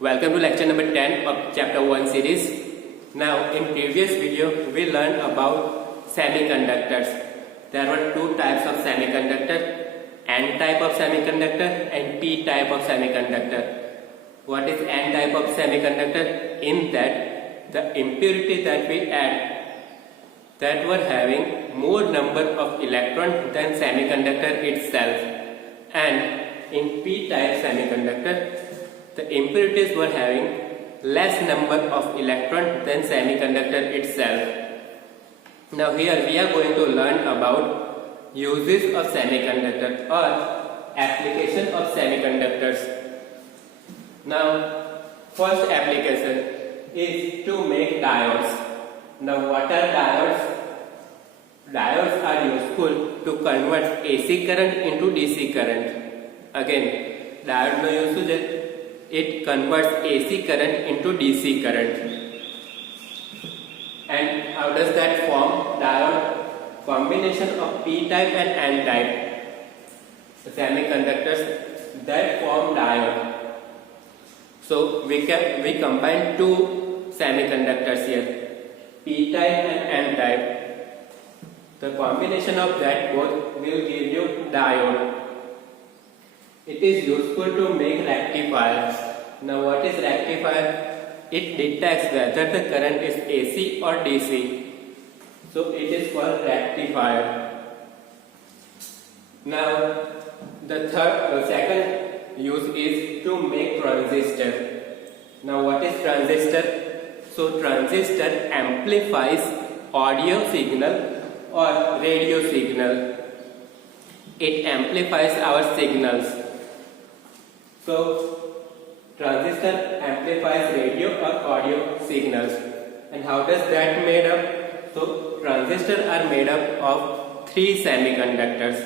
Welcome to lecture number 10 of chapter 1 series. Now in previous video we learned about semiconductors. There were two types of semiconductor, N type of semiconductor and P type of semiconductor. What is N type of semiconductor? In that the impurity that we add that were having more number of electrons than semiconductor itself, and in P type semiconductor the impurities were having less number of electrons than semiconductor itself. Now here we are going to learn about uses of semiconductor or application of semiconductors. Now first application is to make diodes. Now what are diodes? Diodes are useful to convert AC current into DC current. Again, diode no use is it converts AC current into DC current. And how does that form? Diode combination of P type and N type semiconductors that form diode. So we combine two semiconductors here, P type and N type. The combination of that both will give you diode. It is useful to make rectifiers. Now what is rectifier? It detects whether the current is AC or DC. So it is called rectifier. Now the second use is to make transistor. Now what is transistor? So transistor amplifies audio signal or radio signal. It amplifies our signals. So transistor amplifies radio or audio signals. And how does that made up? So transistors are made up of three semiconductors.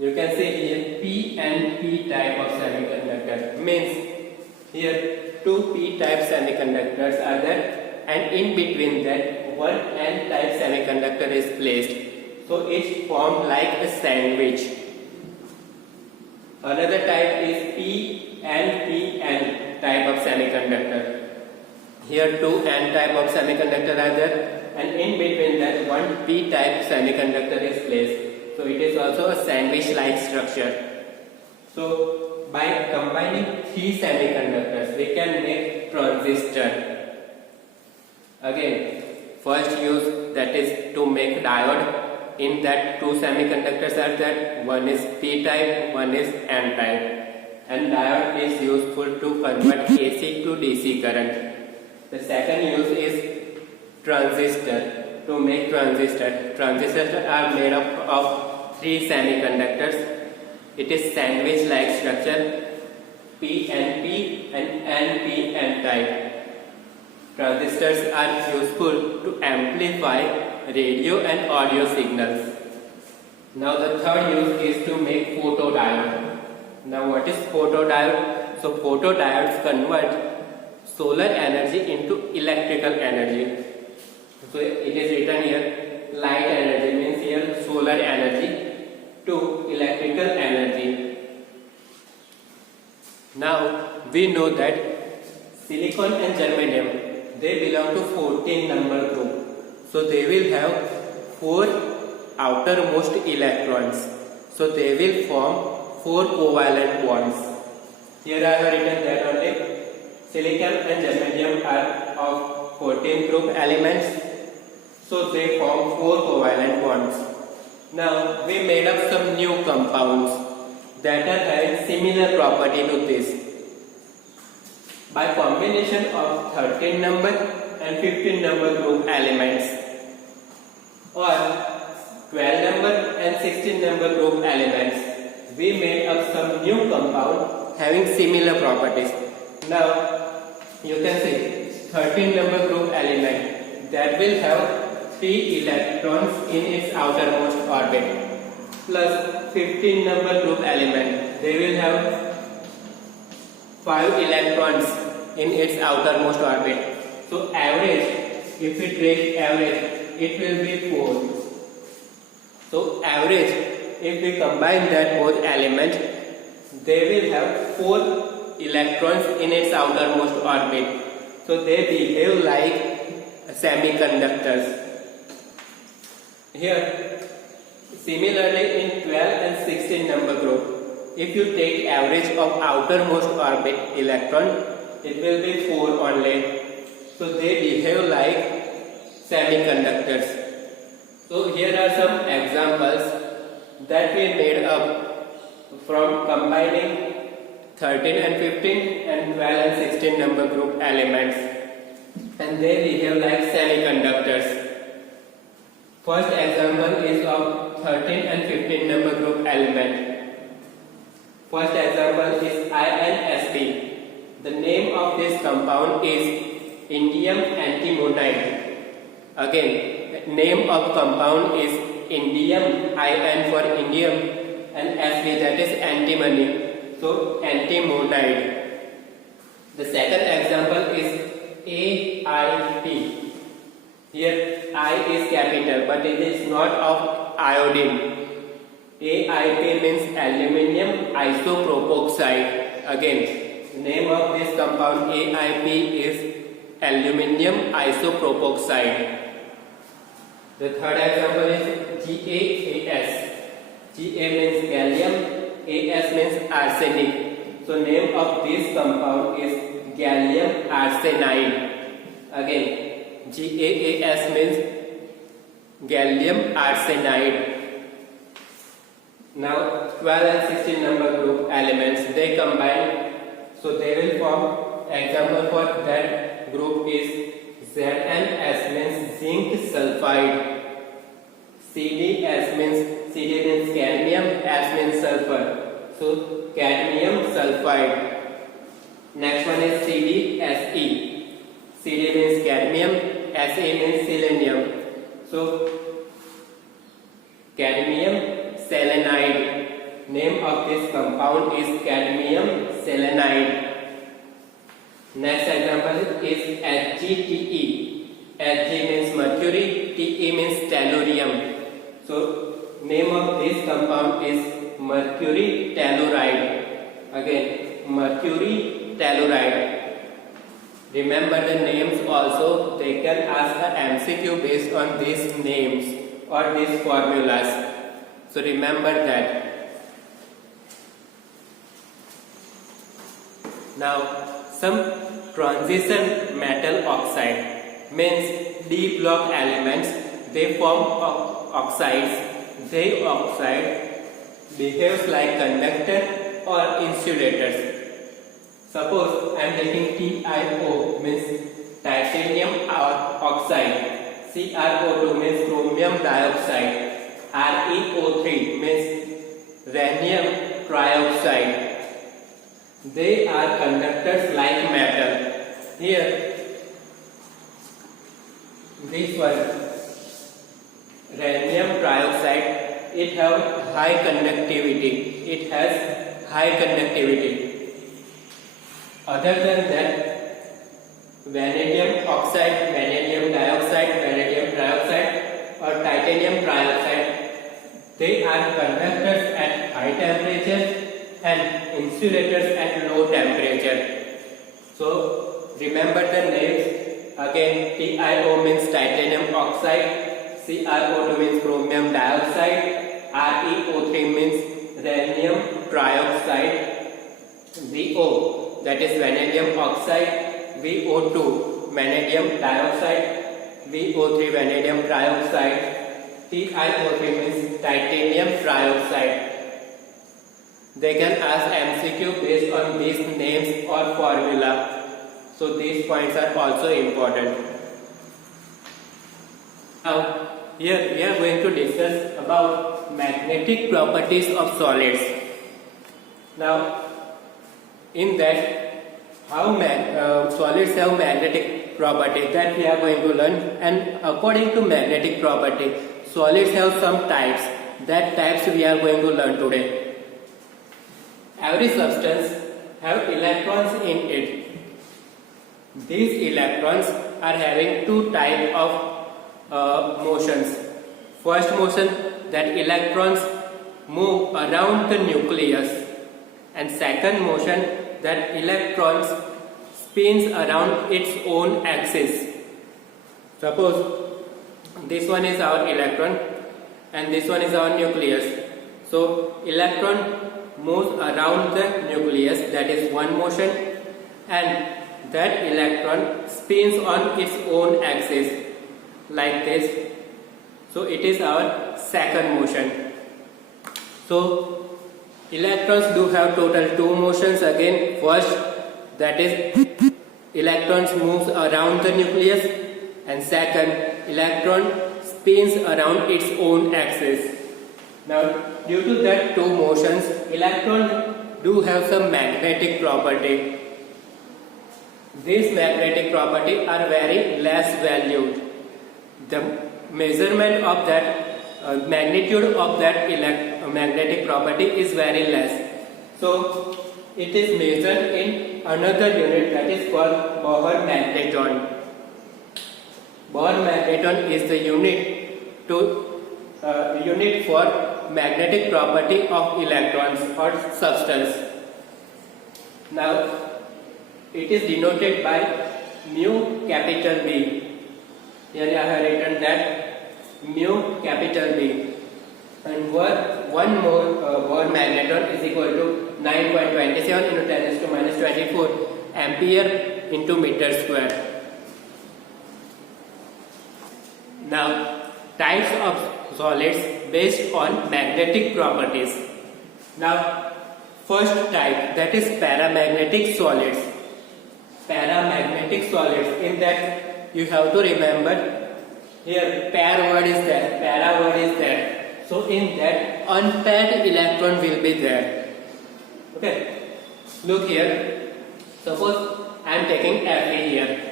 You can see here P and P type of semiconductor. Means here two P type semiconductors are there, and in between that one N type semiconductor is placed. So it's formed like a sandwich. Another type is P and PN type of semiconductor. Here two N type of semiconductor are there, and in between that one P type semiconductor is placed. So it is also a sandwich like structure. So by combining three semiconductors we can make transistor. Again, first use that is to make diode. In that two semiconductors are there, one is P type, one is N type, and diode is useful to convert AC to DC current. The second use is transistor. To make transistor, transistors are made up of three semiconductors. It is sandwich like structure, PNP and NPN type. Transistors are useful to amplify radio and audio signals. Now the third use is to make photodiode. Now what is photodiode? So photodiodes convert solar energy into electrical energy. So it is written here light energy, means here solar energy to electrical energy. Now we know that silicon and germanium, they belong to 14 number group. So they will have 4 outermost electrons. So they will form 4 covalent bonds. Here I have written that only silicon and germanium are of 14 group elements. So they form 4 covalent bonds. Now we made up some new compounds that are having similar property to this. By combination of 13 number and 15 number group elements, or 12 number and 16 number group elements, we made up some new compound having similar properties. Now you can see 13 number group element that will have 3 electrons in its outermost orbit, plus 15 number group element, they will have 5 electrons in its outermost orbit. So average, if we take average, it will be 4. So average, if we combine that both elements, they will have 4 electrons in its outermost orbit. So they behave like semiconductors. Here, similarly in 12 and 16 number group, if you take average of outermost orbit electron, it will be 4 only. So they behave like semiconductors. So here are some examples that we made up from combining 13 and 15 and 12 and 16 number group elements, and they behave like semiconductors. First example is of 13 and 15 number group element. First example is INSP. The name of this compound is indium antimonide. Again, name of compound is indium, In for indium, and Sp, that is antimony. So antimonide. The second example is AIP. Here I is capital, but it is not of iodine. AIP means aluminium isopropoxide. Again, the name of this compound AIP is aluminium isopropoxide. The third example is GaAs. Ga means gallium, As means arsenic. So name of this compound is gallium arsenide. Again, GaAs means gallium arsenide. Now 12 and 16 number group elements, they combine, so they will form. Example for that group is ZnS means zinc sulfide. CD means cadmium, S means sulfur. So cadmium sulfide. Next one is CdSe. CD means cadmium, Se means selenium. So cadmium selenide. Name of this compound is cadmium selenide. Next example is HgTe. Hg means mercury, Te means tellurium. So name of this compound is mercury telluride. Again, mercury telluride. Remember the names also. They can ask a MCQ based on these names or these formulas. So remember that. Now some transition metal oxide means D block elements. They form oxides. They oxide behaves like conductor or insulators. Suppose I am taking TiO means titanium oxide, CrO2 means chromium dioxide, ReO3 means rhenium trioxide. They are conductors like metal. Here, this one, rhenium trioxide, it has high conductivity. It has high conductivity. Other than that, vanadium oxide, vanadium dioxide, vanadium trioxide, or titanium trioxide, they are conductors at high temperature and insulators at low temperature. So remember the names. Again, TiO means titanium oxide, CrO2 means chromium dioxide, ReO3 means rhenium trioxide, VO, that is vanadium oxide, VO2 vanadium dioxide, VO3 vanadium trioxide, TiO3 means titanium trioxide. They can ask MCQ based on these names or formula. So these points are also important. Now here we are going to discuss about magnetic properties of solids. Now in that, how solids have magnetic properties, that we are going to learn, and according to magnetic property, solids have some types. That types we are going to learn today. Every substance have electrons in it. These electrons are having two types of motions. First motion, that electrons move around the nucleus, and second motion, that electrons spins around its own axis. Suppose this one is our electron and this one is our nucleus. So electron moves around the nucleus, that is one motion, and that electron spins on its own axis like this. So it is our second motion. So electrons do have total two motions again. First, that is electrons moves around the nucleus, and second, electron spins around its own axis. Now due to that two motions, electrons do have some magnetic property. These magnetic property are very less valued. The measurement of that magnitude of that magnetic property is very less. So it is measured in another unit, that is called Bohr magneton. Bohr magneton is the unit for magnetic property of electrons or substance. Now it is denoted by mu capital B. Here I have written that mu capital B, and one more Bohr magneton is equal to 9.27 into 10 raised to minus 24 ampere into meter square. Now types of solids based on magnetic properties. Now first type, that is paramagnetic solids. Paramagnetic solids, in that you have to remember here pair word is there, para word is there. So in that unpaired electron will be there. Okay, look here. Suppose I am taking Fe here.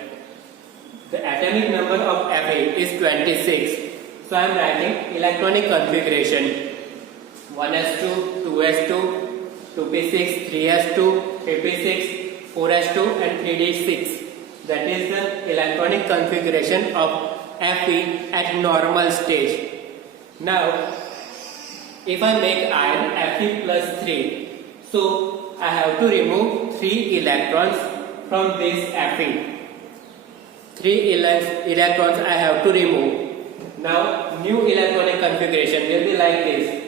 The atomic number of Fe is 26. So I am writing electronic configuration 1s2, 2s2, 2p6, 3s2, 3p6, 4s2 and 3d6. That is the electronic configuration of Fe at normal stage. Now if I make iron Fe plus 3, so I have to remove 3 electrons from this Fe. 3 electrons I have to remove. Now new electronic configuration will be like this: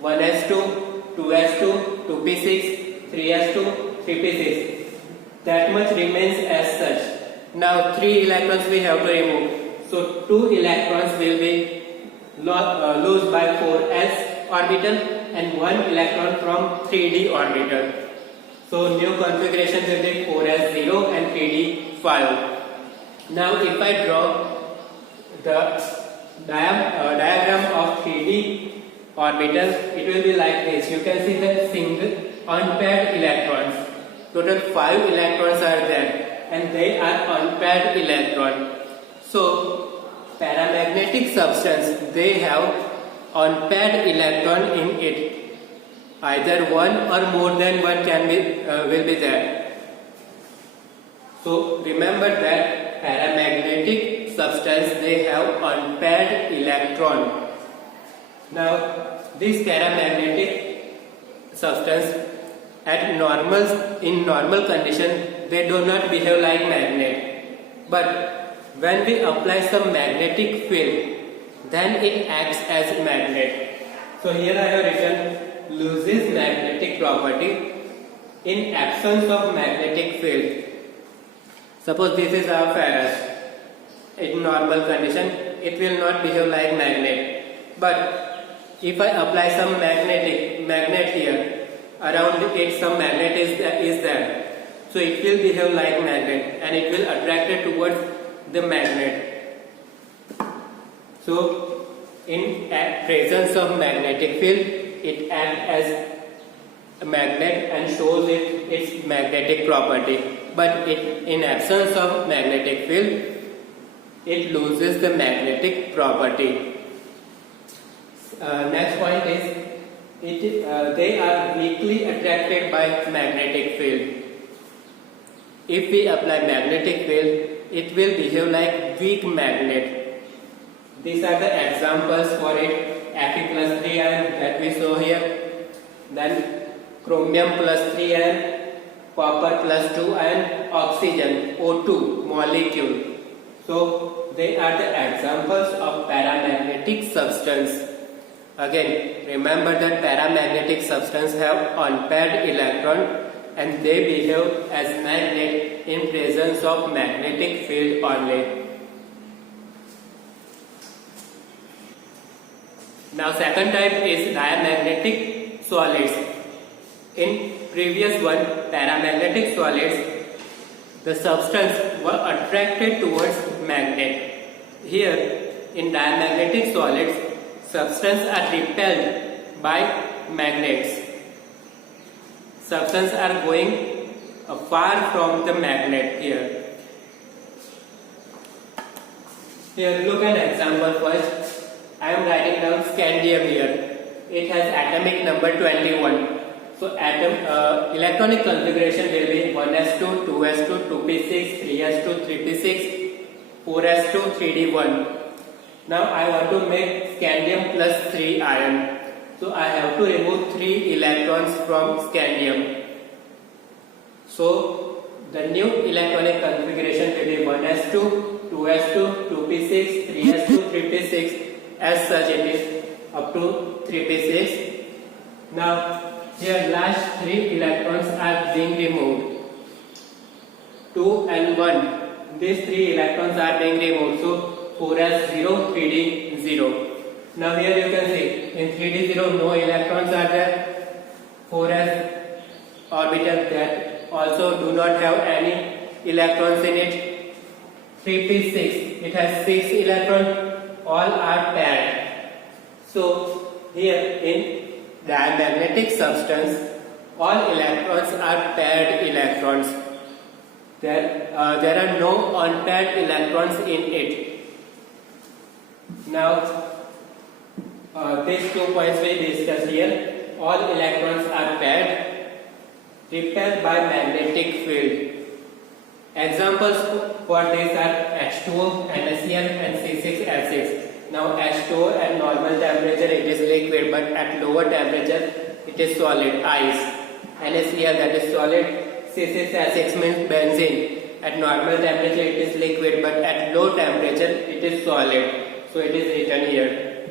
1s2, 2s2, 2p6, 3s2, 3p6. That much remains as such. Now 3 electrons we have to remove. So 2 electrons will be lost by 4s orbital and 1 electron from 3d orbital. So new configuration will be 4s0 and 3d5. Now if I draw the diagram of 3d orbital, it will be like this. You can see the single unpaired electrons. Total 5 electrons are there and they are unpaired electrons. So paramagnetic substance, they have unpaired electron in it. Either one or more than one will be there. So remember that paramagnetic substance, they have unpaired electron. Now this paramagnetic substance in normal condition, they do not behave like magnet. But when we apply some magnetic field, then it acts as magnet. So here I have written loses magnetic property in absence of magnetic field. Suppose this is our ferrous. In normal condition, it will not behave like magnet. But if I apply some magnet here, around it some magnet is there. So it will behave like magnet and it will attract it towards the magnet. So in presence of magnetic field, it acts as a magnet and shows its magnetic property. But in absence of magnetic field, it loses the magnetic property. Next point is they are weakly attracted by magnetic field. If we apply magnetic field, it will behave like weak magnet. These are the examples for it: Fe plus 3 ion that we saw here, then chromium plus 3 ion, copper plus 2 and oxygen O2 molecule. So they are the examples of paramagnetic substance. Again, remember that paramagnetic substance have unpaired electron and they behave as magnet in presence of magnetic field only. Now second type is diamagnetic solids. In previous one, paramagnetic solids, the substance were attracted towards magnet. Here in diamagnetic solids, substance are repelled by magnets. Substance are going far from the magnet here. Here look at example first. I am writing down scandium here. It has atomic number 21. So electronic configuration will be 1s2, 2s2, 2p6, 3s2, 3p6, 4s2, 3d1. Now I want to make scandium plus 3 ion. So I have to remove 3 electrons from scandium. So the new electronic configuration will be 1s2, 2s2, 2p6, 3s2, 3p6. As such it is up to 3p6. Now here last 3 electrons are being removed. 2 and 1. These 3 electrons are being removed. So 4s0, 3d0. Now here you can see in 3d0 no electrons are there. 4s orbital that also do not have any electrons in it. 3p6 it has 6 electrons. All are paired. So here in diamagnetic substance, all electrons are paired electrons. There are no unpaired electrons in it. Now these 2 points we discussed here. All electrons are paired, repelled by magnetic field. Examples for this are H2O, NaCl and C6H6. Now H2O at normal temperature it is liquid, but at lower temperature it is solid, ice. NaCl that is solid, C6H6 means benzene. At normal temperature it is liquid, but at low temperature it is solid. So it is written here.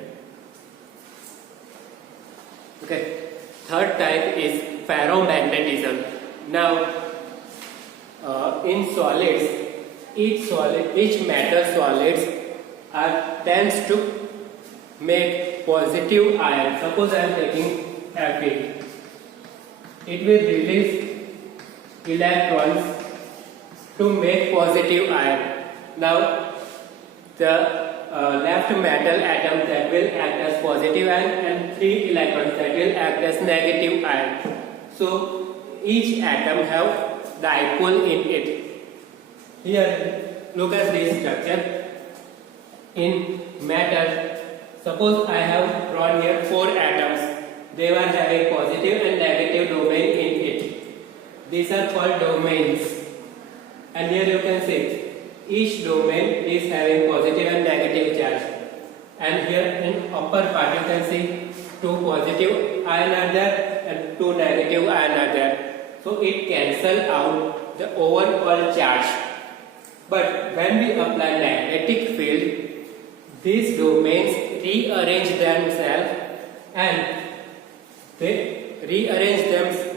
Okay. Third type is ferromagnetism. Now in solids, each metal solids tends to make positive ion. Suppose I am taking Fe. It will release electrons to make positive ion. Now the left metal atom that will act as positive ion and 3 electrons that will act as negative ion. So each atom have dipole in it. Here look at this structure. In metal, suppose I have drawn here 4 atoms. They were having positive and negative domain in it. These are called domains. And here you can see each domain is having positive and negative charge. And here in upper part you can see 2 positive ion are there and 2 negative ion are there. So it cancels out the overall charge. But when we apply magnetic field, these domains rearrange themselves and they rearrange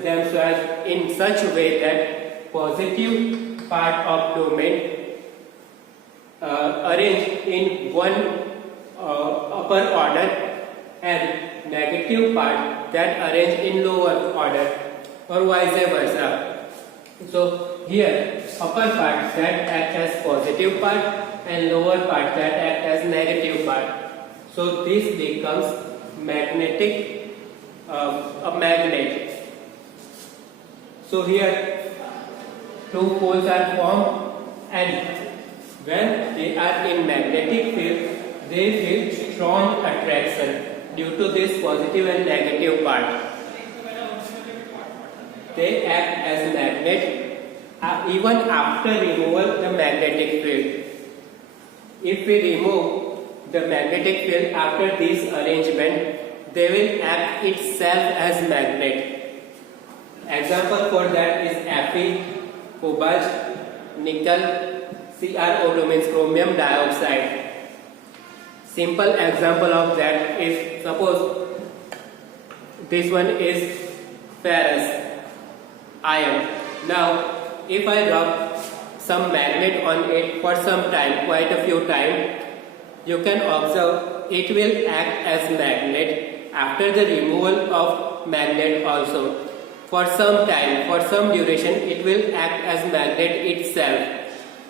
themselves in such a way that positive part of domain arrange in one upper order and negative part that arrange in lower order, or vice versa. So here upper part that act as positive part and lower part that act as negative part. So this becomes magnetic, a magnet. So here 2 poles are formed, and when they are in magnetic field, they feel strong attraction due to this positive and negative part. They act as magnet even after removal the magnetic field. If we remove the magnetic field after this arrangement, they will act itself as magnet. Example for that is Fe, cobalt, nickel, CrO2 means chromium dioxide. Simple example of that is, suppose this one is ferrous iron. Now if I rub some magnet on it for some time, quite a few times, you can observe it will act as magnet after the removal of magnet also. For some time, for some duration, it will act as magnet itself.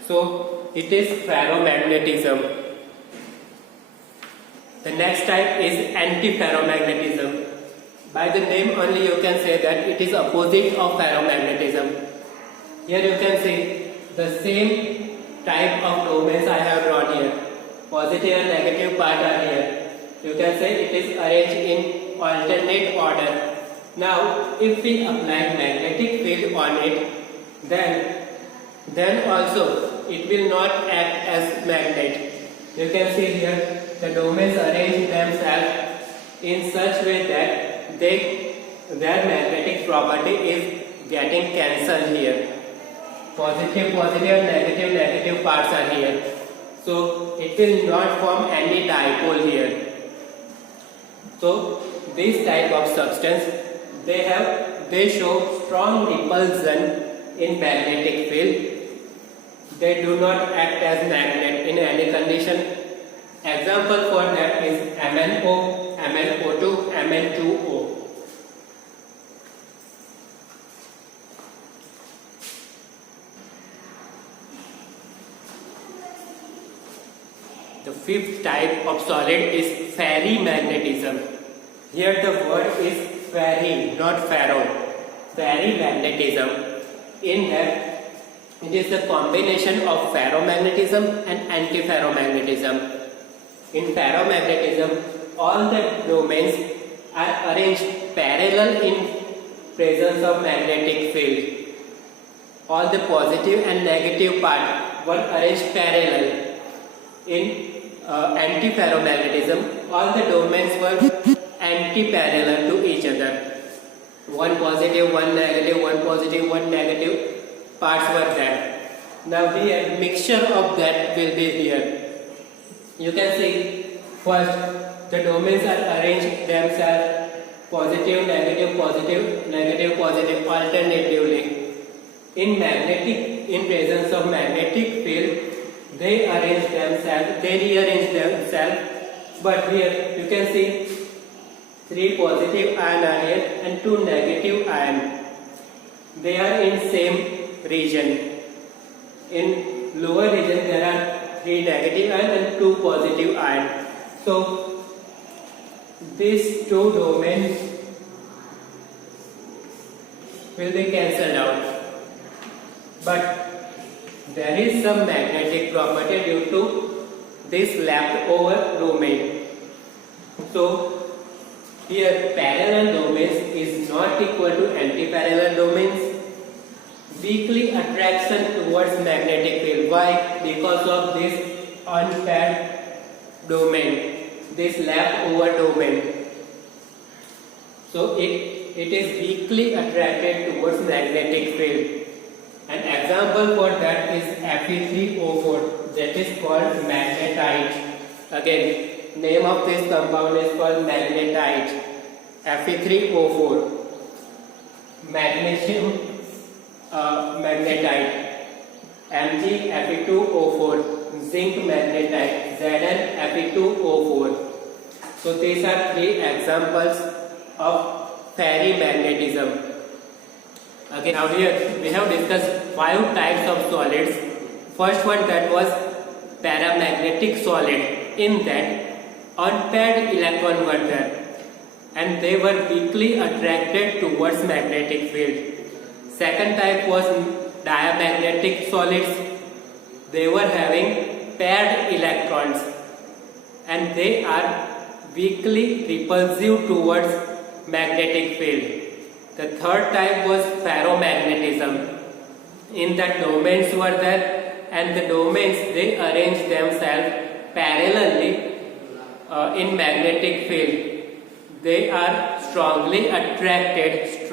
So it is ferromagnetism. The next type is antiferromagnetism. By the name only you can say that it is opposite of ferromagnetism. Here you can see the same type of domains I have drawn here. Positive and negative part are here. You can say it is arranged in alternate order. Now if we apply magnetic field on it, then also it will not act as magnet. You can see here the domains arrange themselves in such way that their magnetic property is getting cancelled here. Positive, and negative parts are here. So it will not form any dipole here. So this type of substance, they show strong repulsion in magnetic field. They do not act as magnet in any condition. Example for that is MnO, MnO2, Mn2O. The fifth type of solid is ferrimagnetism. Here the word is ferri, not ferro. Ferrimagnetism. In that, it is the combination of ferromagnetism and antiferromagnetism. In ferromagnetism, all the domains are arranged parallel in presence of magnetic field. All the positive and negative part were arranged parallel. In antiferromagnetism, all the domains were anti-parallel to each other. One positive, one negative, one positive, one negative parts were there. Now here mixture of that will be here. You can see first the domains are arranged themselves positive, negative, positive, negative, positive alternatively. In presence of magnetic field, they rearrange themselves, but here you can see 3 positive ion are here and 2 negative ion. They are in same region. In lower region there are 3 negative ion and 2 positive ion. So these 2 domains will be cancelled out. But there is some magnetic property due to this leftover domain. So here parallel domains is not equal to antiparallel domains. Weakly attraction towards magnetic field. Why? Because of this unpaired domain, this leftover domain. So it is weakly attracted towards magnetic field. An example for that is Fe3O4, that is called magnetite. Again, name of this compound is called magnetite. Fe3O4, magnesium magnetite, Mg(Fe2O4), zinc magnetite, Zn(Fe2O4). So these are 3 examples of ferrimagnetism. Again, now here we have discussed 5 types of solids. First one, that was paramagnetic solid. In that, unpaired electrons were there and they were weakly attracted towards magnetic field. Second type was diamagnetic solids. They were having paired electrons and they are weakly repulsive towards magnetic field. The third type was ferromagnetism. In that domains were there and the domains they arrange themselves parallelly in magnetic field. They are strongly attracted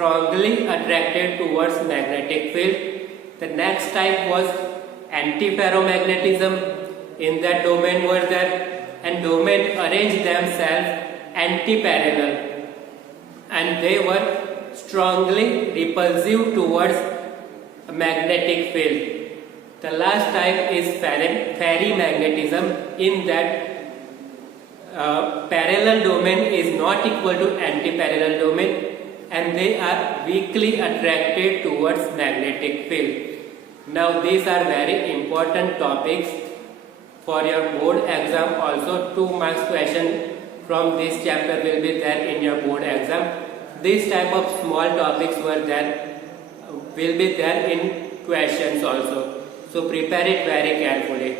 towards magnetic field. The next type was antiferromagnetism. In that domain were there, and domain arranged themselves antiparallel, and they were strongly repulsive towards a magnetic field. The last type is ferrimagnetism. In that parallel domain is not equal to antiparallel domain, and they are weakly attracted towards magnetic field. Now these are very important topics for your board exam. Also 2 marks question from this chapter will be there in your board exam. This type of small topics will be there in questions also. So prepare it very carefully.